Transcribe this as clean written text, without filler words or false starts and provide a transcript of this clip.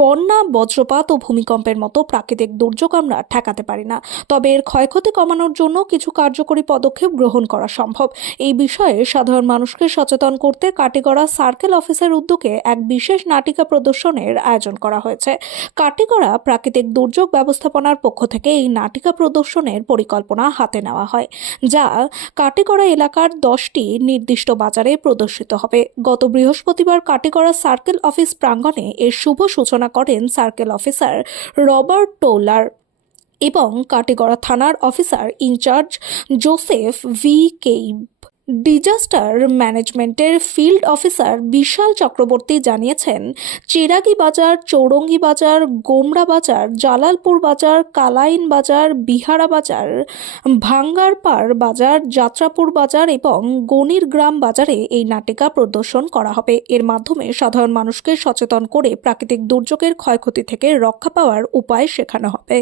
বন্যা, বজ্রপাত ও ভূমিকম্পের মতো প্রাকৃতিক দুর্যোগ আমরা ঠেকাতে পারি না, তবে এর ক্ষয়ক্ষতি কমানোর জন্য কিছু কার্যকরী পদক্ষেপ গ্রহণ করা সম্ভব। এই বিষয়ে সাধারণ মানুষকে সচেতন করতে কাটিগড়া সার্কেল অফিসের উদ্যোগে এক বিশেষ নাটিকা প্রদর্শনের আয়োজন করা হয়েছে। কাটিগড়া প্রাকৃতিক দুর্যোগ ব্যবস্থাপনার পক্ষ থেকে এই নাটিকা প্রদর্শনের পরিকল্পনা হাতে নেওয়া হয়, যা কাটিগড়া এলাকার 10টি নির্দিষ্ট বাজারে প্রদর্শিত হবে। গত বৃহস্পতিবার কাটিগড়া সার্কেল অফিস প্রাঙ্গণে এর শুভ সূচনা করেন সার্কেল অফিসার রবার্ট টোলার এবং কাটিগড়া থানার officer in-charge Joseph V Keib. Disaster ম্যানেজমেন্টের ফিল্ড অফিসার বিশাল চক্রবর্তী জানিয়েছেন, চিরাগি বাজার, চৌরঙ্গি বাজার, গোমরা বাজার, জালালপুর বাজার, কালাইন বাজার, বিহারা বাজার, ভাঙ্গারপাড় বাজার, যাত্রাপুর বাজার এবং গনির গ্রাম বাজারে এই নাটিকা প্রদর্শন করা হবে। এর মাধ্যমে সাধারণ মানুষকে সচেতন করে প্রাকৃতিক দুর্যোগের ক্ষয়ক্ষতি থেকে রক্ষা পাওয়ার উপায় শেখানো হবে।